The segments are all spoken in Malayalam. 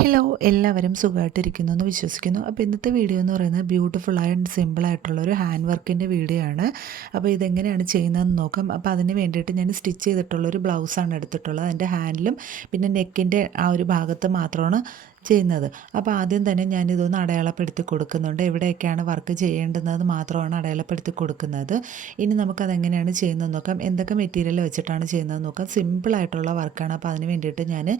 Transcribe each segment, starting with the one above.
ഹലോ എല്ലാവരും സുഖമായിട്ടിരിക്കുന്നു എന്ന് വിശ്വസിക്കുന്നു. അപ്പോൾ ഇന്നത്തെ വീഡിയോ എന്ന് പറയുന്നത് ബ്യൂട്ടിഫുൾ ആൻഡ് സിമ്പിൾ ആയിട്ടുള്ള ഒരു ഹാൻഡ് വർക്കിൻ്റെ വീഡിയോ ആണ്. അപ്പോൾ ഇതെങ്ങനെയാണ് ചെയ്യുന്നതെന്ന് നോക്കാം. അപ്പോൾ അതിന് വേണ്ടിയിട്ട് ഞാൻ സ്റ്റിച്ച് ചെയ്തിട്ടുള്ളൊരു ബ്ലൗസാണ് എടുത്തിട്ടുള്ളത്. അതിൻ്റെ ഹാൻഡിലും പിന്നെ നെക്കിൻ്റെ ആ ഒരു ഭാഗത്ത് മാത്രമാണ് ചെയ്യുന്നത്. അപ്പോൾ ആദ്യം തന്നെ ഞാനിതൊന്ന് അടയാളപ്പെടുത്തി കൊടുക്കുന്നുണ്ട്. എവിടെയൊക്കെയാണ് വർക്ക് ചെയ്യേണ്ടുന്നത് മാത്രമാണ് അടയാളപ്പെടുത്തി കൊടുക്കുന്നത്. ഇനി നമുക്കതെങ്ങനെയാണ് ചെയ്യുന്നതെന്ന് നോക്കാം. എന്തൊക്കെ മെറ്റീരിയൽ വെച്ചിട്ടാണ് ചെയ്യുന്നതെന്ന് നോക്കാം. സിമ്പിളായിട്ടുള്ള വർക്കാണ്. അപ്പോൾ അതിന് വേണ്ടിയിട്ട് ഞാൻ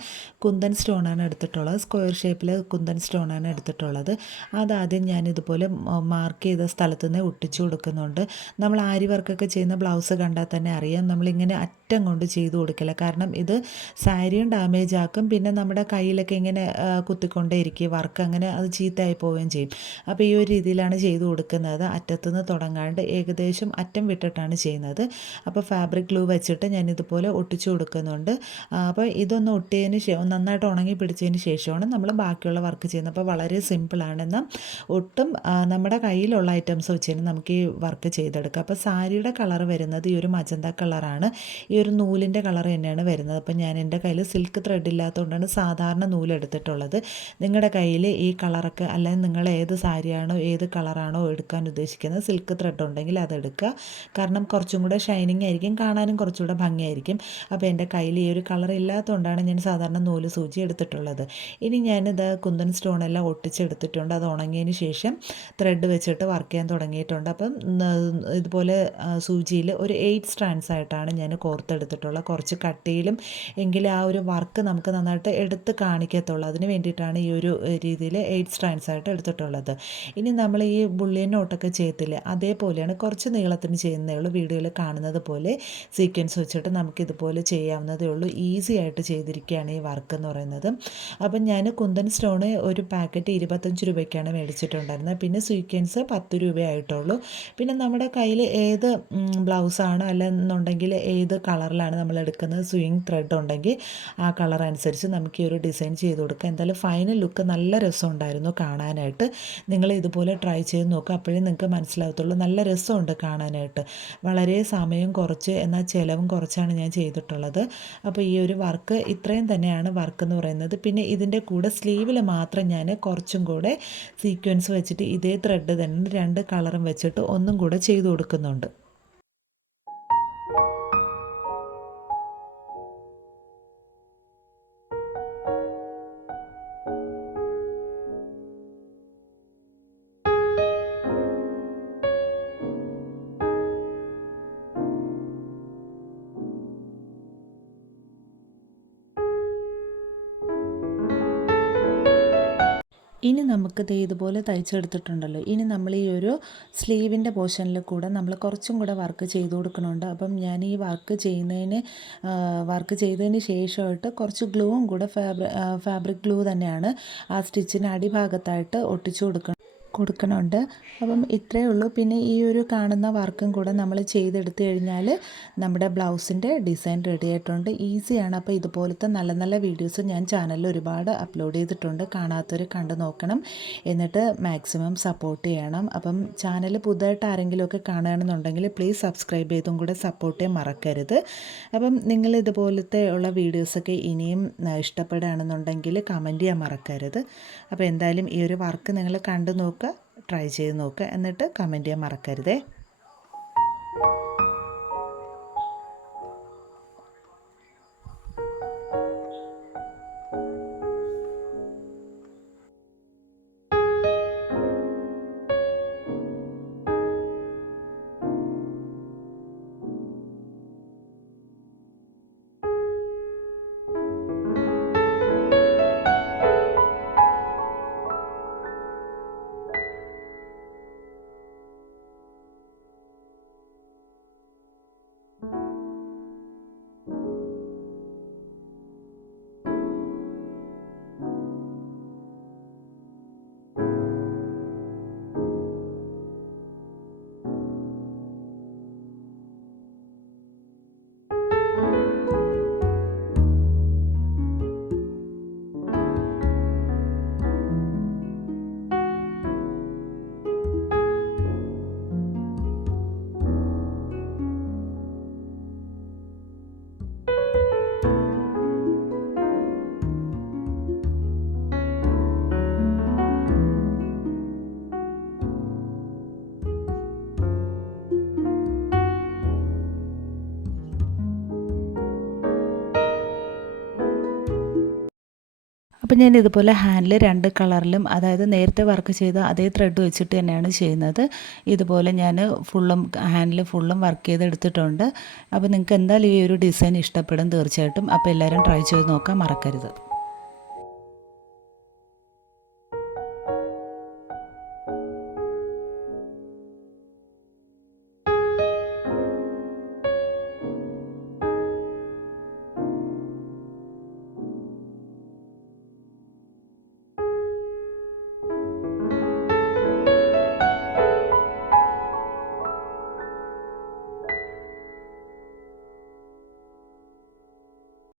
കുന്തൻ സ്റ്റോണാണ് എടുത്തിട്ടുള്ളത്. സ്ക്വയർ ഷേപ്പിൽ കുന്തൻ സ്റ്റോണാണ് എടുത്തിട്ടുള്ളത്. അതാദ്യം ഞാനിതുപോലെ മാർക്ക് ചെയ്ത സ്ഥലത്തു നിന്ന് ഒട്ടിച്ചു കൊടുക്കുന്നുണ്ട്. നമ്മൾ ആരി വർക്കൊക്കെ ചെയ്യുന്ന ബ്ലൗസ് കണ്ടാൽ തന്നെ അറിയാം, നമ്മളിങ്ങനെ അറ്റം കൊണ്ട് ചെയ്ത് കൊടുക്കില്ല. കാരണം ഇത് സാരിയും ഡാമേജ് ആക്കും. പിന്നെ നമ്മുടെ കയ്യിലൊക്കെ ഇങ്ങനെ കുത്തിക്കൊണ്ടേ ഇരിക്കും വർക്ക്, അങ്ങനെ അത് ചീത്തയായി പോവുകയും ചെയ്യും. അപ്പോൾ ഈ ഒരു രീതിയിലാണ് ചെയ്ത് കൊടുക്കുന്നത്. അറ്റത്തുനിന്ന് തുടങ്ങാണ്ട് ഏകദേശം അറ്റം വിട്ടിട്ടാണ് ചെയ്യുന്നത്. അപ്പോൾ ഫാബ്രിക് ഗ്ലൂ വെച്ചിട്ട് ഞാനിതുപോലെ ഒട്ടിച്ചു കൊടുക്കുന്നുണ്ട്. അപ്പോൾ ഇതൊന്ന് ഒട്ടിയതിന് ശേഷം നന്നായിട്ട് ഉണങ്ങി പിടിച്ചതിന് ശേഷമാണ് നമ്മൾ ബാക്കിയുള്ള വർക്ക് ചെയ്യുന്നത്. അപ്പോൾ വളരെ സിമ്പിളാണെന്ന് ഒട്ടും നമ്മുടെ കയ്യിലുള്ള ഐറ്റംസ് വെച്ച് തന്നെ നമുക്ക് ഈ വർക്ക് ചെയ്തെടുക്കാം. അപ്പോൾ സാരിയുടെ കളർ വരുന്നത് ഈ ഒരു മജന്ത കളറാണ്. ഈ ഒരു നൂലിൻ്റെ കളർ തന്നെയാണ് വരുന്നത്. അപ്പോൾ ഞാൻ എൻ്റെ കയ്യിൽ സിൽക്ക് ത്രെഡ് ഇല്ലാത്തതുകൊണ്ടാണ് സാധാരണ നൂലെടുത്തിട്ടുള്ളത്. നിങ്ങളുടെ കയ്യിൽ ഈ കളറൊക്കെ അല്ലെങ്കിൽ നിങ്ങൾ ഏത് സാരിയാണോ ഏത് കളറാണോ എടുക്കാൻ ഉദ്ദേശിക്കുന്നത്, സിൽക്ക് ത്രെഡ് ഉണ്ടെങ്കിൽ അതെടുക്കുക. കാരണം കുറച്ചും കൂടെ ഷൈനിങ് ആയിരിക്കും, കാണാനും കുറച്ചുകൂടെ ഭംഗിയായിരിക്കും. അപ്പോൾ എൻ്റെ കയ്യിൽ ഈ ഒരു കളർ ഇല്ലാത്തതുകൊണ്ടാണ് ഞാൻ സാധാരണ നൂല് സൂചി എടുത്തിട്ടുള്ളത്. ഇനി ഞാനിത് കുന്തൻ സ്റ്റോണെല്ലാം ഒട്ടിച്ചെടുത്തിട്ടുണ്ട്. അത് ഉണങ്ങിയതിന് ശേഷം ത്രെഡ് വെച്ചിട്ട് വർക്ക് ചെയ്യാൻ തുടങ്ങിയിട്ടുണ്ട്. അപ്പം ഇതുപോലെ സൂചിയിൽ ഒരു 8 സ്ട്രാൻഡ്സ് ആയിട്ടാണ് ഞാൻ കോർത്തെടുത്തിട്ടുള്ളത്. കുറച്ച് കട്ടിയിലും എങ്കിൽ ആ ഒരു വർക്ക് നമുക്ക് നന്നായിട്ട് എടുത്ത് കാണിക്കത്തുള്ളൂ. അതിന് വേണ്ടിയിട്ടാണ് ഈ ഒരു രീതിയിൽ 8 സ്ട്രാൻഡ്സ് ആയിട്ട് എടുത്തിട്ടുള്ളത്. ഇനി നമ്മൾ ഈ ബുള്ളിയൻ നോട്ടൊക്കെ ചെയ്യത്തില്ലേ, അതേപോലെയാണ് കുറച്ച് നീളത്തിന് ചെയ്യുന്നതേ ഉള്ളൂ. വീഡിയോയിൽ കാണുന്നത് പോലെ സീക്വൻസ് വെച്ചിട്ട് നമുക്കിതുപോലെ ചെയ്യാവുന്നതേ ഉള്ളൂ. ഈസി ആയിട്ട് ചെയ്തിരിക്കുകയാണ് ഈ വർക്ക് എന്ന് പറയുന്നത്. അപ്പം ഞാൻ കുന്തൻ സ്റ്റോണ് ഒരു പാക്കറ്റ് 25 രൂപയ്ക്കാണ് മേടിച്ചിട്ടുണ്ടായിരുന്നത്. പിന്നെ സീക്വൻസ് 10 രൂപയായിട്ടുള്ളൂ. പിന്നെ നമ്മുടെ കയ്യിൽ ഏത് ബ്ലൗസാണ് അല്ലെന്നുണ്ടെങ്കിൽ ഏത് കളറിലാണ് നമ്മൾ എടുക്കുന്നത്, സ്വിങ് ത്രെഡ് ഉണ്ടെങ്കിൽ ആ കളർ അനുസരിച്ച് നമുക്ക് ഈ ഒരു ഡിസൈൻ ചെയ്ത് കൊടുക്കാം. എന്തായാലും ഫൈനൽ ലുക്ക് നല്ല രസമുണ്ടായിരുന്നു കാണാനായിട്ട്. നിങ്ങൾ ഇതുപോലെ ട്രൈ ചെയ്ത് നോക്കുക, അപ്പോഴേ നിങ്ങൾക്ക് മനസ്സിലാകത്തുള്ളൂ. നല്ല രസമുണ്ട് കാണാനായിട്ട്. വളരെ സമയം കുറച്ച് എന്നാൽ ചിലവും കുറച്ചാണ് ഞാൻ ചെയ്തിട്ടുള്ളത്. അപ്പോൾ ഈ ഒരു വർക്ക് ഇത്രയും തന്നെയാണ് വർക്ക് എന്ന് പറയുന്നത്. പിന്നെ ഇതിൻ്റെ കൂടെ സ്ലീവിൽ മാത്രം ഞാൻ കുറച്ചും കൂടെ സീക്വൻസ് വെച്ചിട്ട് ഇതേ ത്രെഡ് തന്നെ 2 കളറും വെച്ചിട്ട് ഒന്നും കൂടെ ചെയ്ത് കൊടുക്കുന്നുണ്ട്. ഇനി നമുക്ക് ഇതുപോലെ തയ്ച്ചെടുത്തിട്ടുണ്ടല്ലോ. ഇനി നമ്മൾ ഈ ഒരു സ്ലീവിൻ്റെ പോർഷനിൽ കൂടെ നമ്മൾ കുറച്ചും കൂടെ വർക്ക് ചെയ്ത് കൊടുക്കണുണ്ട്. അപ്പം ഞാൻ ഈ വർക്ക് ചെയ്തതിന് ശേഷമായിട്ട് കുറച്ച് ഗ്ലൂവും കൂടെ ഫാബ്രിക് ഗ്ലൂ തന്നെയാണ് ആ സ്റ്റിച്ചിന് അടിഭാഗത്തായിട്ട് ഒട്ടിച്ചു കൊടുക്കണുണ്ട്. അപ്പം ഇത്രയേ ഉള്ളൂ. പിന്നെ ഈ ഒരു കാണുന്ന വർക്കും കൂടെ നമ്മൾ ചെയ്തെടുത്ത് കഴിഞ്ഞാൽ നമ്മുടെ ബ്ലൗസിൻ്റെ ഡിസൈൻ റെഡി ആയിട്ടുണ്ട്. ഈസിയാണ്. അപ്പോൾ ഇതുപോലത്തെ നല്ല നല്ല വീഡിയോസ് ഞാൻ ചാനലിൽ ഒരുപാട് അപ്ലോഡ് ചെയ്തിട്ടുണ്ട്. കാണാത്തവർ കണ്ടു നോക്കണം. എന്നിട്ട് മാക്സിമം സപ്പോർട്ട് ചെയ്യണം. അപ്പം ചാനൽ പുതുതായിട്ട് ആരെങ്കിലുമൊക്കെ കാണുകയാണെന്നുണ്ടെങ്കിൽ പ്ലീസ് സബ്സ്ക്രൈബ് ചെയ്തും കൂടെ സപ്പോർട്ട് ചെയ്യാൻ മറക്കരുത്. അപ്പം നിങ്ങൾ ഇതുപോലത്തെ ഉള്ള വീഡിയോസൊക്കെ ഇനിയും ഇഷ്ടപ്പെടുകയാണെന്നുണ്ടെങ്കിൽ കമൻറ്റ് ചെയ്യാൻ മറക്കരുത്. അപ്പോൾ എന്തായാലും ഈ ഒരു വർക്ക് നിങ്ങൾ കണ്ടു നോക്കുക, ട്രൈ ചെയ്ത് നോക്കുക, എന്നിട്ട് കമൻറ്റ് ചെയ്യാൻ മറക്കരുതേ. അപ്പോൾ ഞാൻ ഇതുപോലെ ഹാൻഡിൽ 2 കളറിലും, അതായത് നേരത്തെ വർക്ക് ചെയ്ത അതേ ത്രെഡ് വെച്ചിട്ട് തന്നെയാണ് ചെയ്യുന്നത്. ഇതുപോലെ ഞാൻ ഹാൻഡിൽ ഫുള്ളും വർക്ക് ചെയ്തെടുത്തിട്ടുണ്ട്. അപ്പോൾ നിങ്ങൾക്ക് എന്തായാലും ഈ ഒരു ഡിസൈൻ ഇഷ്ടപ്പെടും തീർച്ചയായിട്ടും. അപ്പോൾ എല്ലാവരും ട്രൈ ചെയ്ത് നോക്കാൻ മറക്കരുത്.